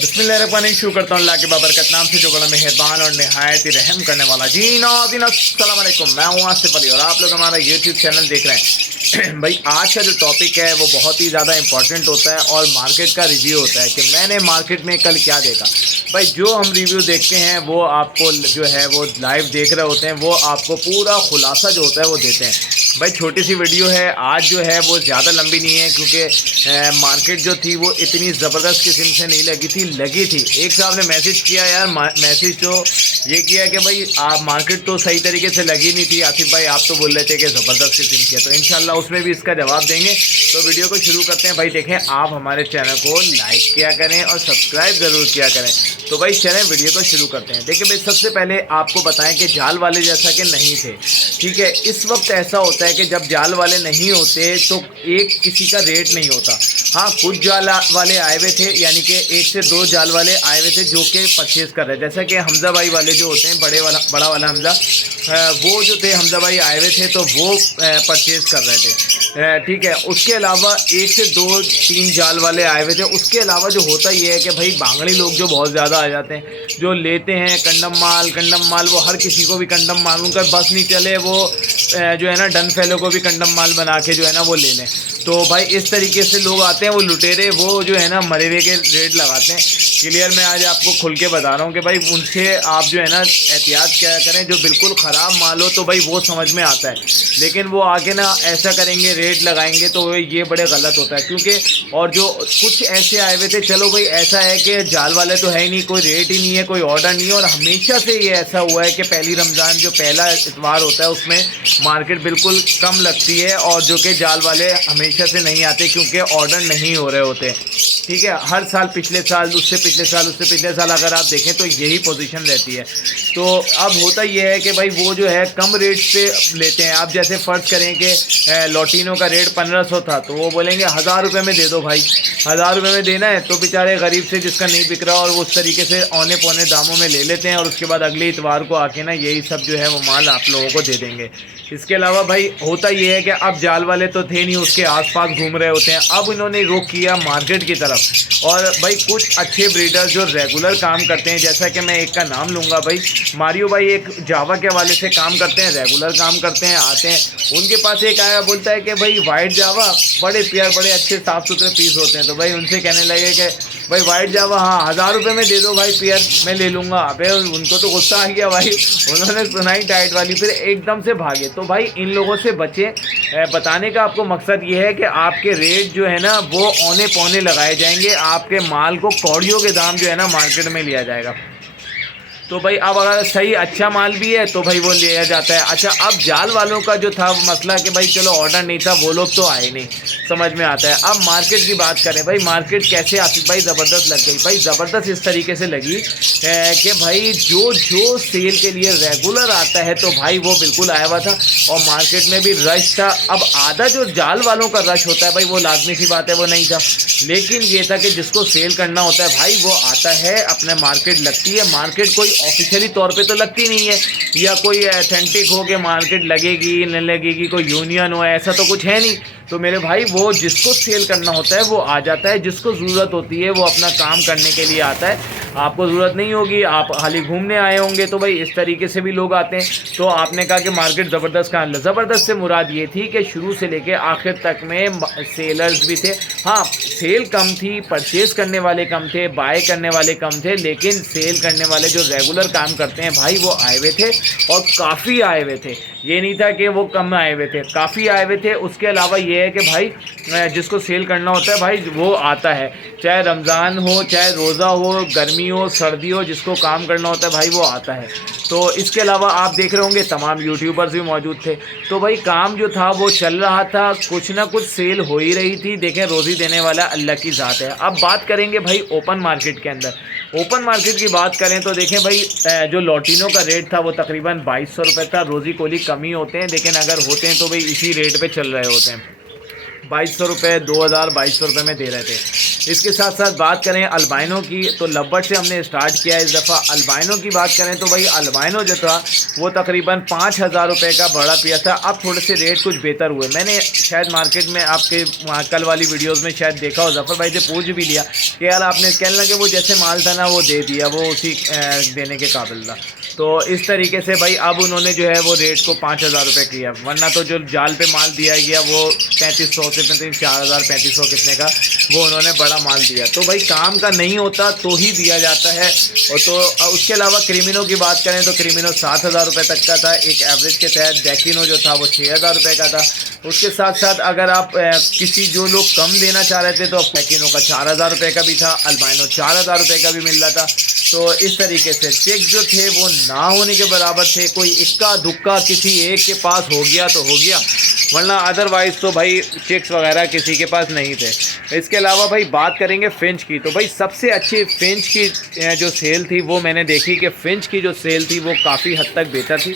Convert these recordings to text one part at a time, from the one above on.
बिस्मिल्लाहिर्रहमानिर्रहीम। शुरू करता हूँ अल्लाह के बाबरकत नाम से जो बड़ा मेहरबान और नहायत ही रहम करने वाला। जी नाज़रीन अस्सलाम वालेकुम, मैं हूँ आसिफ अली और आप लोग हमारा यूट्यूब चैनल देख रहे हैं। भाई आज का जो टॉपिक है वो बहुत ही ज़्यादा इंपॉर्टेंट होता है और मार्केट का रिव्यू होता है कि मैंने मार्केट में कल क्या देखा। भाई जो हम रिव्यू देखते हैं वो आपको जो है वो लाइव देख रहे होते हैं, वो आपको पूरा खुलासा जो होता है वो देते हैं। भाई छोटी सी वीडियो है आज जो है वो ज़्यादा लंबी नहीं है क्योंकि मार्केट जो थी वो इतनी ज़बरदस्त किस्म से नहीं लगी थी। एक साहब ने मैसेज किया यार, मैसेज तो ये किया कि भाई आप मार्केट तो सही तरीके से लगी नहीं थी आसिफ भाई, आप तो बोल रहे थे कि ज़बरदस्त किस्म की है, तो इंशाल्लाह उसमें भी इसका जवाब देंगे। तो वीडियो को शुरू करते हैं। भाई देखें, आप हमारे चैनल को लाइक किया करें और सब्सक्राइब ज़रूर किया करें। तो भाई चलें वीडियो को शुरू करते हैं। देखिए भाई सबसे पहले आपको बताएं कि जाल वाले जैसा कि नहीं थे, ठीक है। इस वक्त ऐसा होता है कि जब जाल वाले नहीं होते तो एक किसी का रेट नहीं होता। हाँ, कुछ जाल वाले आए हुए थे, यानी कि 1 से 2 जाल वाले आए हुए थे जो कि परचेज़ कर रहे हैं, जैसा कि हमजा भाई वाले जो होते हैं बड़ा वाला हमजा, वो जो थे हमजा भाई आए हुए थे तो वो परचेज़ कर रहे थे, ठीक है। उसके अलावा 1 से 2-3 जाल वाले आए हुए थे। उसके अलावा जो होता ये है कि भाई बांगड़ी लोग जो बहुत ज़्यादा आ जाते हैं, जो लेते हैं कंडम माल, वो हर किसी को भी कंडम माल, उनका बस नहीं चले वो जो है ना डन फैलो को भी कंडम माल बना के जो है ना वो ले लें। तो भाई इस तरीके से लोग आते हैं, वो लुटेरे वो जो है ना मरे हुए के रेट लगाते हैं। क्लियर मैं आज आपको खुल के बता रहा हूँ कि भाई उनसे आप जो है ना एहतियात क्या करें। जो बिल्कुल ख़राब माल हो तो भाई वो समझ में आता है, लेकिन वो आके ना ऐसा करेंगे रेट लगाएंगे तो ये बड़े गलत होता है। क्योंकि और जो कुछ ऐसे आए हुए थे, चलो भाई ऐसा है कि जाल वाले तो है ही नहीं, कोई रेट ही नहीं है, कोई ऑर्डर नहीं है, और हमेशा से ये ऐसा हुआ है कि पहली रमज़ान जो पहला इतवार होता है उसमें मार्केट बिल्कुल कम लगती है, और जो कि जाल वाले हमेशा से नहीं आते क्योंकि ऑर्डर नहीं हो रहे होते, ठीक है। हर साल, पिछले साल, उससे पिछले साल अगर आप देखें तो यही पोजीशन रहती है। तो अब होता यह है कि भाई वो जो है कम रेट पे लेते हैं। आप जैसे फ़र्ज़ करें कि लॉटिनो का रेट 1500 था तो वो बोलेंगे 1000 रुपये में दे दो भाई, 1000 रुपये में देना है। तो बेचारे गरीब से जिसका नहीं बिक रहा और वो उस तरीके से औने पौने दामों में ले लेते हैं, और उसके बाद अगले इतवार को आके ना यही सब जो है वो माल आप लोगों को दे देंगे। इसके अलावा भाई होता ये है कि अब जाल वाले तो थे नहीं, उसके आसपास घूम रहे होते हैं। अब इन्होंने रुख किया मार्केट की तरफ, और भाई कुछ अच्छे ब्रीडर जो रेगुलर काम करते हैं, जैसा कि मैं एक का नाम लूँगा भाई, मारियो भाई एक जावा के हवाले से काम करते हैं, रेगुलर काम करते हैं, आते हैं। उनके पास एक आया, बोलता है कि भाई वाइट जावा बड़े प्यार, बड़े अच्छे साफ़ सुथरे पीस होते हैं। तो भाई उनसे कहने लगे कि भाई वाइट जावा हाँ 1000 रुपये में दे दो भाई, पेयर मैं ले लूँगा। अबे उनको तो गुस्सा आ गया भाई, उन्होंने सुनाई टाइट वाली, फिर एकदम से भागे। तो भाई इन लोगों से बचें। बताने का आपको मकसद ये है कि आपके रेट जो है ना वो औने पौने लगाए जाएंगे, आपके माल को कौड़ियों के दाम जो है ना मार्केट में लिया जाएगा। तो भाई अब अगर सही अच्छा माल भी है तो भाई वो लिया जाता है। अच्छा, अब जाल वालों का जो था मसला कि भाई चलो ऑर्डर नहीं था, वो लोग तो आए नहीं, समझ में आता है। अब मार्केट की बात करें, भाई मार्केट कैसे आसिफ भाई ज़बरदस्त लग गई। भाई ज़बरदस्त इस तरीके से लगी कि भाई जो सेल के लिए रेगुलर आता है तो भाई वो बिल्कुल आया हुआ था, और मार्केट में भी रश था। अब आधा जो जाल वालों का रश होता है भाई वो लाजमी सी बात है वो नहीं था, लेकिन ये था कि जिसको सेल करना होता है भाई वो आता है, अपने मार्केट लगती है। मार्केट कोई ऑफिशियली तौर पे तो लगती नहीं है, या कोई अथेंटिक हो के मार्केट लगेगी नहीं लगेगी, कोई यूनियन हो, ऐसा तो कुछ है नहीं। तो मेरे भाई वो जिसको सेल करना होता है वो आ जाता है, जिसको ज़रूरत होती है वो अपना काम करने के लिए आता है। आपको ज़रूरत नहीं होगी, आप खाली घूमने आए होंगे, तो भाई इस तरीके से भी लोग आते हैं। तो आपने कहा कि मार्केट ज़बरदस्त कहाँ, ज़बरदस्त से मुराद ये थी कि शुरू से लेके आखिर तक में सेलर्स भी थे। हाँ, सेल कम थी, परचेज़ करने वाले कम थे, बाय करने वाले कम थे, लेकिन सेल करने वाले जो रेगुलर काम करते हैं भाई वो आए हुए थे, और काफ़ी आए हुए थे। ये नहीं था कि वो कम आए हुए थे, काफ़ी आए हुए थे। उसके अलावा ये है कि भाई जिसको सेल करना होता है भाई वो आता है, चाहे रमज़ान हो, चाहे रोज़ा हो, गर्मी हो, सर्दी हो, जिसको काम करना होता है भाई वो आता है। तो इसके अलावा आप देख रहे होंगे तमाम यूट्यूबर्स भी मौजूद थे। तो भाई काम जो था वो चल रहा था, कुछ ना कुछ सेल हो ही रही थी। देखें, रोज़ी देने वाला अल्लाह की ज़ात है। अब बात करेंगे भाई ओपन मार्केट के अंदर। ओपन मार्केट की बात करें तो देखें भाई, जो लॉटिनो का रेट था वो तकरीबन 2200 रुपये था। रोज़ी कोली कम ही होते हैं, लेकिन अगर होते हैं तो भाई इसी रेट पे चल रहे होते हैं। 2200 रुपये, 2000, 2200 रुपये में दे रहे थे। इसके साथ साथ बात करें अल्बाइनो की, तो लव्बर्ड से हमने स्टार्ट किया इस दफ़ा। अल्बाइनो की बात करें तो भाई अल्बाइनो जो था वो तकरीबन 5000 रुपये का बड़ा पेयर था। अब थोड़े से रेट कुछ बेहतर हुए। मैंने शायद मार्केट में आपके कल वाली वीडियोज़ में शायद देखा हो, जफ़र भाई से पूछ भी लिया कि यार आपने कहने लगे वो जैसे माल था ना वो दे दिया, वो उसी देने के काबिल था। तो इस तरीके से भाई अब उन्होंने जो है वो रेट को 5000 रुपये किया, वरना तो जो जाल पे माल दिया गया वो 3500 से 4000, 3500 कितने का वो उन्होंने बड़ा माल दिया। तो भाई काम का नहीं होता तो ही दिया जाता है। और तो उसके अलावा क्रिमिनो की बात करें तो क्रिमिनो 7000 रुपये तक का था एक एवरेज के तहत। डेकिनो जो था वो 6000 रुपये का था। उसके साथ साथ अगर आप किसी जो लोग कम देना चाह रहे थे तो डेकिनो का 4000 रुपये का भी था, अल्बाइनो 4000 रुपये का भी मिल रहा था। तो इस तरीके से चेक जो थे वो ना होने के बराबर थे। कोई इक्का दुक्का किसी एक के पास हो गया तो हो गया, वरना अदरवाइज़ तो भाई चेक्स वगैरह किसी के पास नहीं थे। इसके अलावा भाई बात करेंगे फिंच की, तो भाई सबसे अच्छी फिंच की जो सेल थी वो मैंने देखी कि फिंच की जो सेल थी वो काफ़ी हद तक बेहतर थी।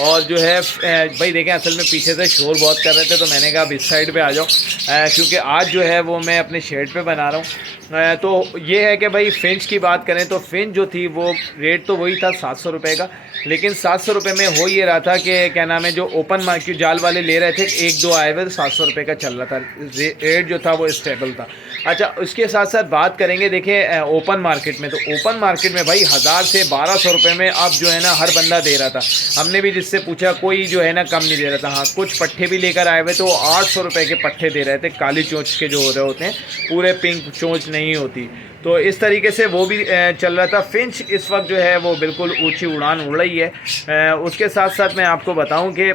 और जो है भाई देखें असल में पीछे से शोर बहुत कर रहे थे तो मैंने कहा अब इस साइड पे आ जाओ, क्योंकि आज जो है वो मैं अपने शेड पे बना रहा हूँ। तो ये है कि भाई फिंच की बात करें तो फिंच जो थी वो रेट तो वही था 700 रुपये का, लेकिन 700 रुपये में हो ये रहा था कि क्या नाम है जो ओपन मार्केट जाल वाले ले रहे थे, एक दो आए हुए 700 रुपये का चल रहा था, रेट जो था वो स्टेबल था। अच्छा उसके साथ साथ बात करेंगे देखिए ओपन मार्केट में, तो ओपन मार्केट में भाई 1000 से 1200 रुपये में अब जो है ना हर बंदा दे रहा था। हमने भी जिससे पूछा कोई जो है ना कम नहीं दे रहा था। हाँ कुछ पट्टे भी लेकर आए हुए तो 800 रुपये के पट्टे दे रहे थे, काली चोंच के जो हो रहे होते हैं, पूरे पिंक चोंच नहीं होती। तो इस तरीके से वो भी चल रहा था। फिंच इस वक्त जो है वो बिल्कुल ऊंची उड़ान उड़ रही है। उसके साथ साथ मैं आपको बताऊं कि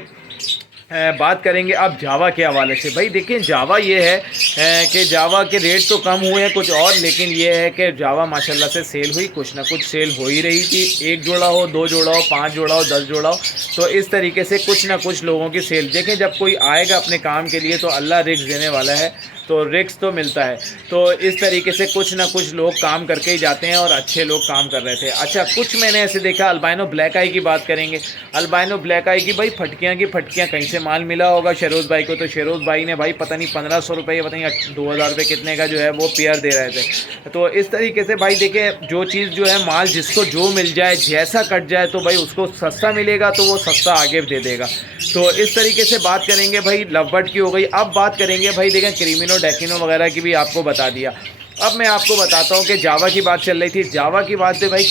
बात करेंगे अब जावा के हवाले से। भाई देखिए जावा ये है कि जावा के रेट तो कम हुए हैं कुछ और, लेकिन ये है कि जावा माशाल्लाह से सेल हुई, कुछ ना कुछ सेल हो ही रही थी। एक जोड़ा हो, दो जोड़ा हो, 5 जोड़ा हो, 10 जोड़ा हो, तो इस तरीके से कुछ ना कुछ लोगों की सेल। देखें जब कोई आएगा अपने काम के लिए तो अल्लाह रिस्क देने वाला है, तो रिस्क तो मिलता है। तो इस तरीके से कुछ ना कुछ लोग काम करके ही जाते हैं और अच्छे लोग काम कर रहे थे। अच्छा कुछ मैंने ऐसे देखा, अल्बाइनो ब्लैक आई की बात करेंगे। अल्बाइनो ब्लैक आई की भाई फटकियाँ कहीं से माल मिला होगा शेरोज़ भाई को, तो शेरोज़ भाई ने भाई पता नहीं 1500 रुपये, पता नहीं 2000 रुपये कितने का जो है वो पेयर दे रहे थे। तो इस तरीके से भाई देखे जो चीज़ जो है माल जिसको जो मिल जाए जैसा कट जाए तो भाई उसको सस्ता मिलेगा तो वो सस्ता आगे दे देगा। तो इस तरीके से बात करेंगे भाई लवबर्ड की हो गई। अब बात करेंगे भाई देखें क्रिमिनो डेकिनो वगैरह की भी आपको बता दिया। अब मैं आपको बताता हूँ कि जावा की बात चल रही थी। जावा की बात है भाई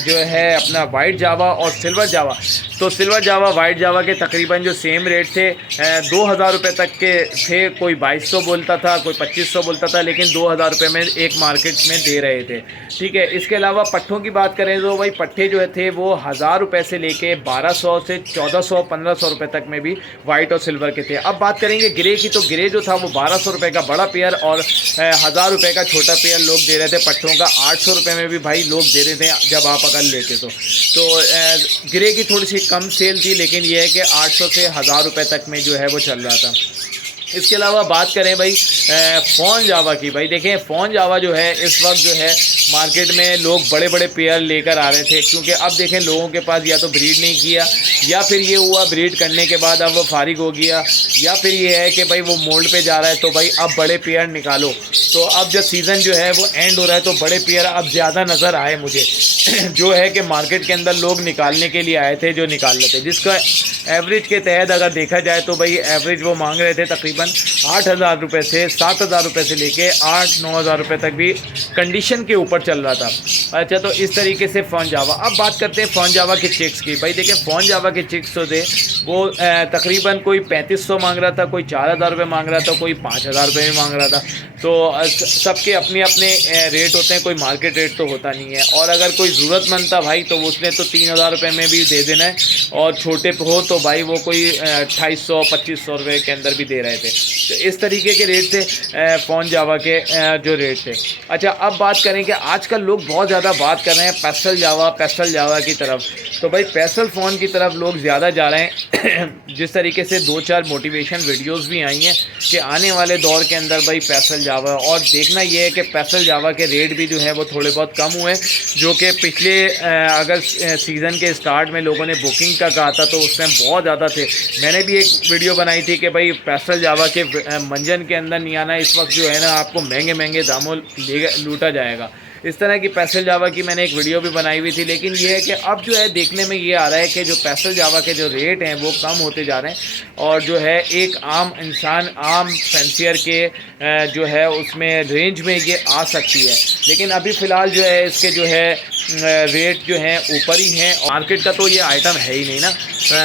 जो है अपना वाइट जावा और सिल्वर जावा। तो सिल्वर जावा वाइट जावा के तकरीबन जो सेम रेट थे 2000 रुपये तक के थे। कोई 2200 बोलता था, कोई 2500 बोलता था, लेकिन 2000 रुपये में एक मार्केट में दे रहे थे। ठीक है। इसके अलावा पट्ठों की बात करें तो भाई पट्ठे जो थे वो 1000 रुपये से लेके 1200 से 1400 1500 रुपये तक में भी वाइट और सिल्वर के थे। अब बात करेंगे ग्रे की, तो ग्रे जो था वो 1200 रुपये का बड़ा पेयर और 1000 रुपये का छोटा पेयर लोग दे रहे थे। पट्टों का 800 रुपये में भी भाई लोग दे रहे थे जब आप अगर लेते तो ग्रे की थोड़ी सी कम सेल थी, लेकिन यह है कि 800 से 1000 रुपये तक में जो है वो चल रहा था। इसके अलावा बात करें भाई फ़ोन जावा की। भाई देखें फ़ोन जावा जो है इस वक्त जो है मार्केट में लोग बड़े बड़े पेयर लेकर आ रहे थे, क्योंकि अब देखें लोगों के पास या तो ब्रीड नहीं किया, या फिर ये हुआ ब्रीड करने के बाद अब वो फारिग हो गया, या फिर ये है कि भाई वो मोल्ड पे जा रहा है तो भाई अब बड़े पेयर निकालो। तो अब जब सीज़न जो है वो एंड हो रहा है तो बड़े पेयर अब ज़्यादा नज़र आए मुझे जो है कि मार्केट के अंदर लोग निकालने के लिए आए थे, जो निकाल रहे थे, जिसका एवरेज के तहत अगर देखा जाए तो भाई एवरेज वो मांग रहे थे तकरीबन 8000 रुपये से 7000 रुपये से लेके 8-9 हज़ार रुपये तक भी कंडीशन के ऊपर चल रहा था। अच्छा तो इस तरीके से फ़ोन जावा। अब बात करते हैं फ़ोन जावा के चिक्स की। भाई देखिए फ़ोन जावा के चिक्स जो थे वो तकरीबन कोई 3500 मांग रहा था, कोई 4000 रुपये मांग रहा था, कोई 5000 रुपये भी मांग रहा था। तो सबके अपने अपने रेट होते हैं, कोई मार्केट रेट तो होता नहीं है। और अगर कोई ज़रूरतमंद था भाई तो उसने तो 3000 रुपये में भी दे देना है, और छोटे हो तो भाई वो कोई 2800-2500 रुपये के अंदर भी दे रहे थे। तो इस तरीके के रेट थे फ़ोन जावा के जो रेट थे। अच्छा अब बात करें कि आजकल लोग बहुत ज़्यादा बात कर रहे हैं पेस्टल जावा की तरफ। तो भाई पेस्टल फ़ोन की तरफ लोग ज़्यादा जा रहे हैं जिस तरीके से 2-4 मोटिवेशन वीडियोस भी आई हैं कि आने वाले दौर के अंदर भाई पेस्टल जावा। और देखना ये है कि पेस्टल जावा के रेट भी जो है वो थोड़े बहुत कम हुए, जो कि पिछले अगर सीज़न के स्टार्ट में लोगों ने बुकिंग का कहा था तो उस टाइम बहुत ज़्यादा थे। मैंने भी एक वीडियो बनाई थी कि भाई पेस्टल जावा के मंजन के अंदर नहीं आना, इस वक्त जो है ना आपको महंगे महंगे दामों लूटा जाएगा। इस तरह की पेस्टल जावा की मैंने एक वीडियो भी बनाई हुई थी। लेकिन ये है कि अब जो है देखने में ये आ रहा है कि जो पेस्टल जावा के जो रेट हैं वो कम होते जा रहे हैं और जो है एक आम इंसान, आम फैंसियर के जो है उसमें रेंज में ये आ सकती है। लेकिन अभी फ़िलहाल जो है इसके जो है रेट जो हैं ऊपर ही हैं। मार्केट का तो ये आइटम है ही नहीं ना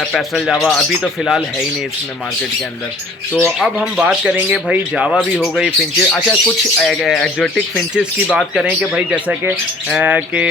पेस्टल जावा, अभी तो फ़िलहाल है ही नहीं इसमें मार्केट के अंदर। तो अब हम बात करेंगे भाई जावा भी हो गई, फिंचेस। अच्छा, कुछ एग्जॉटिक फिंचेस की बात करें कि भाई जैसा कि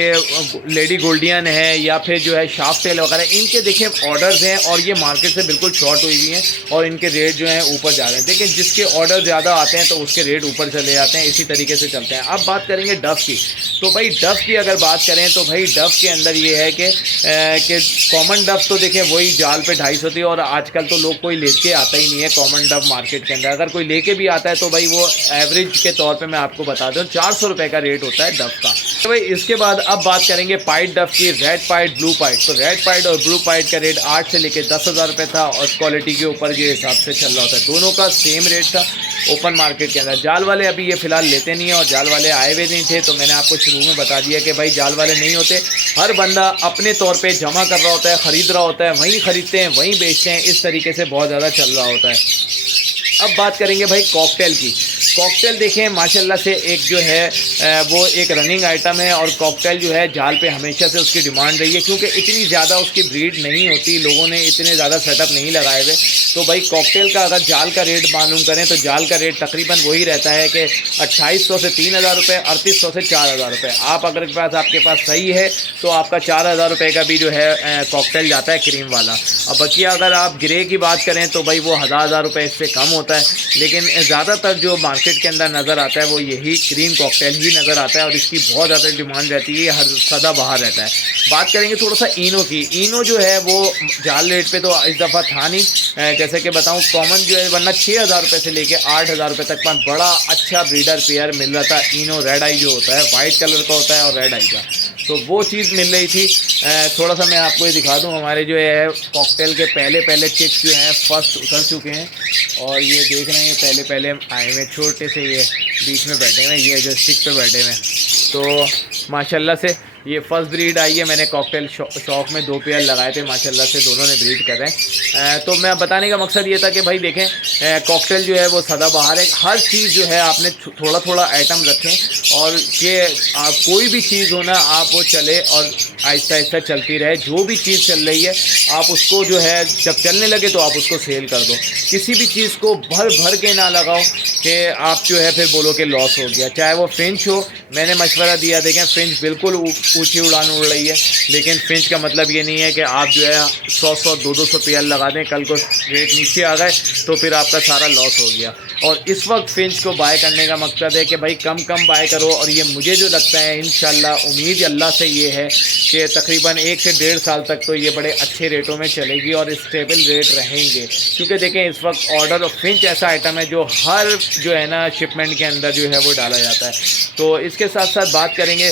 लेडी गोल्डियन है या फिर जो है शार्प टेल वगैरह, इनके देखिए ऑर्डर्स हैं और ये मार्केट से बिल्कुल शॉर्ट हुई हुई हैं और इनके रेट जो हैं ऊपर जा रहे हैं। देखिए जिसके ऑर्डर ज़्यादा आते हैं तो उसके रेट ऊपर चले जाते हैं, इसी तरीके से चलते हैं। अब बात करेंगे डफ की। तो भाई डफ की अगर बात करें तो भाई डफ के अंदर ये है कि कॉमन डफ तो देखिए वही जाल पे 250 थी और आजकल तो लोग कोई लेके आता ही नहीं है कॉमन डफ मार्केट के अंदर। अगर कोई लेके भी आता है तो भाई वो एवरेज के तौर पे मैं आपको बता दूं 400 रुपये का रेट होता है डफ का। तो भाई इसके बाद अब बात करेंगे पाइट डफ की, रेड पाइट, ब्लू पाइट। तो रेड पाइट और ब्लू पाइट का रेट 8 से लेकर 10,000 रुपये था और क्वालिटी के ऊपर के हिसाब से चल रहा होता है। दोनों का सेम रेट था ओपन मार्केट के अंदर। जाल वाले अभी ये फ़िलहाल लेते नहीं है और जाल वाले आए हुए नहीं थे, तो मैंने आपको शुरू में बता दिया कि भाई जाल वाले नहीं होते। हर बंदा अपने तौर पे जमा कर रहा होता है, ख़रीद रहा होता है, वहीं ख़रीदते हैं वहीं बेचते हैं, इस तरीके से बहुत ज़्यादा चल रहा होता है। अब बात करेंगे भाई कॉकटेल की। कॉकटेल देखें माशाल्लाह से एक जो है वो एक रनिंग आइटम है और कॉकटेल जो है जाल पे हमेशा से उसकी डिमांड रही है, क्योंकि इतनी ज़्यादा उसकी ब्रीड नहीं होती, लोगों ने इतने ज़्यादा सेटअप नहीं लगाए हुए। तो भाई कॉकटेल का अगर जाल का रेट मालूम करें तो जाल का रेट तकरीबन वही रहता है कि 2800 से 3000 रुपये, 3800 से 4000 रुपये। आप अगर आपके पास सही है तो आपका 4000 रुपये का भी जो है कॉकटेल जाता है क्रीम वाला। अब बाकी अगर आप ग्रे की बात करें तो भाई वो 1000 रुपये इससे कम होता है। लेकिन ज़्यादातर जो मार्केट के अंदर नज़र आता है वो यही क्रीम कॉकटेल ही नज़र आता है और इसकी बहुत ज़्यादा डिमांड रहती है, हर सदा बाहर रहता है। बात करेंगे थोड़ा सा इनो की। इनो जो है वो जाल रेट पे तो इस दफ़ा था नहीं, जैसे कि बताऊं कॉमन जो है, वरना 6000 रुपये से लेके 8000 रुपये तक पर बड़ा अच्छा ब्रीडर पेयर मिल रहा था। इनो रेड आई जो होता है, वाइट कलर का होता है और रेड आई का, तो वो चीज़ मिल रही थी। थोड़ा सा मैं आपको ये दिखा दूँ, हमारे जो है कॉकटेल के पहले चिक्स जो हैं फर्स्ट उतर चुके हैं और ये देख रहे हैं पहले आए हुए छोटे से, ये बीच में बैठे हुए, ये जो स्टिक पे बैठे हुए, तो माशाल्लाह से ये फर्स्ट ब्रीड आई है। मैंने कॉकटेल शौक में 2 पेयर लगाए थे, माशाल्लाह से दोनों ने ब्रीड कर रहे हैं। तो मैं बताने का मकसद ये था कि भाई देखें कॉकटेल जो है वो सदाबहार है। हर चीज़ जो है आपने थोड़ा थोड़ा आइटम रखें और ये कोई भी चीज़ हो ना आप वो चले और आहिस्ता आहिस्ता चलती रहे। जो भी चीज़ चल रही है आप उसको जो है जब चलने लगे तो आप उसको सेल कर दो। किसी भी चीज़ को भर के ना लगाओ कि आप जो है फिर बोलो कि लॉस हो गया। चाहे वो फिंच हो, मैंने मशवरा दिया, देखें फिंच बिल्कुल ऊंची उड़ान उड़ रही है, लेकिन फिंच का मतलब ये नहीं है कि आप जो है 100 200 पेयर लगा दें, कल को रेट नीचे आ गए तो फिर आपका सारा लॉस हो गया। और इस वक्त फिंच को बाय करने का मकसद है कि भाई कम बाय करो। और ये मुझे जो लगता है इंशाल्लाह उम्मीद अल्लाह से ये है कि तकरीबन 1 से 1.5 साल तक तो ये बड़े अच्छे रेटों में चलेगी और स्टेबल रेट रहेंगे। क्योंकि देखें इस वक्त ऑर्डर और फिंच ऐसा आइटम है जो हर जो है ना शिपमेंट के अंदर जो है वो डाला जाता है। तो इसके साथ साथ बात करेंगे,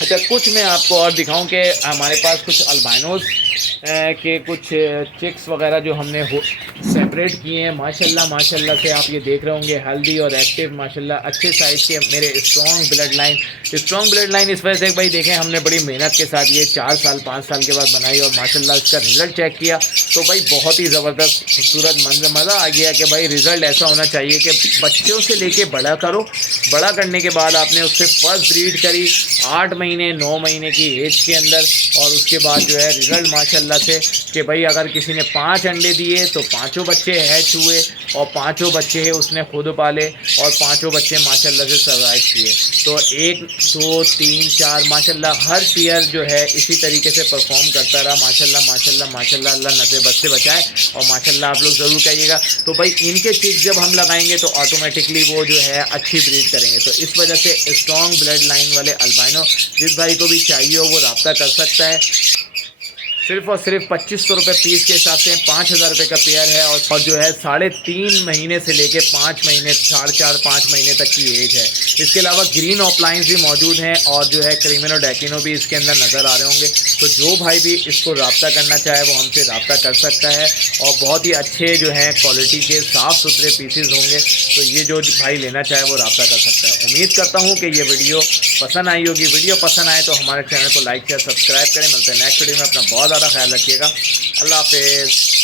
अच्छा कुछ मैं आपको और दिखाऊं कि हमारे पास कुछ अल्बाइनोज के कुछ चिक्स वगैरह जो हमने सेपरेट किए हैं माशाल्लाह से आप ये देख रहे होंगे, हेल्दी और एक्टिव माशाल्लाह अच्छे साइज़ के मेरे स्ट्रॉन्ग ब्लड लाइन इस वजह से भाई देखें हमने बड़ी मेहनत के साथ ये 4 साल 5 साल के बाद बनाई और माशाल्लाह इसका रिज़ल्ट चेक किया तो भाई बहुत ही ज़बरदस्त खूबसूरत मज़ा आ गया कि भाई रिज़ल्ट ऐसा होना चाहिए कि बच्चों से लेके बड़ा करो, बड़ा करने के बाद आपने उससे फर्स्ट ब्रीड करी 8 महीने 9 महीने की एज के अंदर और उसके बाद जो है रिज़ल्ट माशाल्लाह से कि भाई अगर किसी ने 5 अंडे दिए तो 5 बच्चे हैच हुए और 5 बच्चे उसने खुद पाले और 5 बच्चे माशाल्लाह से सर्वाइव किए। तो 1 2 3 4 माशाल्लाह हर पेयर जो है इसी तरीके से परफॉर्म करता रहा माशाल्लाह। अल्लाह नज़र बद से बचाए और माशाल्लाह आप लोग ज़रूर कहिएगा। तो भाई इनके चिक्स जब हम लगाएंगे तो ऑटोमेटिकली वो जो है अच्छी ब्रीड करेंगे। तो इस वजह से स्ट्रॉन्ग ब्लड लाइन वाले अल्बाइनो जिस भाई को भी चाहिए हो वो रब्ता कर सकता है। सिर्फ और सिर्फ 2500 रुपये पीस के हिसाब से 5000 रुपये का पेयर है। और जो है 3.5 महीने से लेके 5 महीने 4.5-5 महीने तक की एज है। इसके अलावा ग्रीन ऑफलाइंस भी मौजूद हैं और जो है क्रीमिनो डैकिनो भी इसके अंदर नज़र आ रहे होंगे। तो जो भाई भी इसको रब्ता करना चाहे वो हमसे रब्ता कर सकता है और बहुत ही अच्छे जो हैं क्वालिटी के साफ़ सुथरे पीसेस होंगे। तो ये जो भाई लेना चाहे वो रब्ता कर सकता है। उम्मीद करता हूँ कि ये वीडियो पसंद आई होगी। वीडियो पसंद आए तो हमारे चैनल को लाइक शेयर सब्सक्राइब करें। मिलते हैं नेक्स्ट वीडियो में। अपना बहुत ज़्यादा ख्याल रखिएगा। अल्लाह हाफिज़।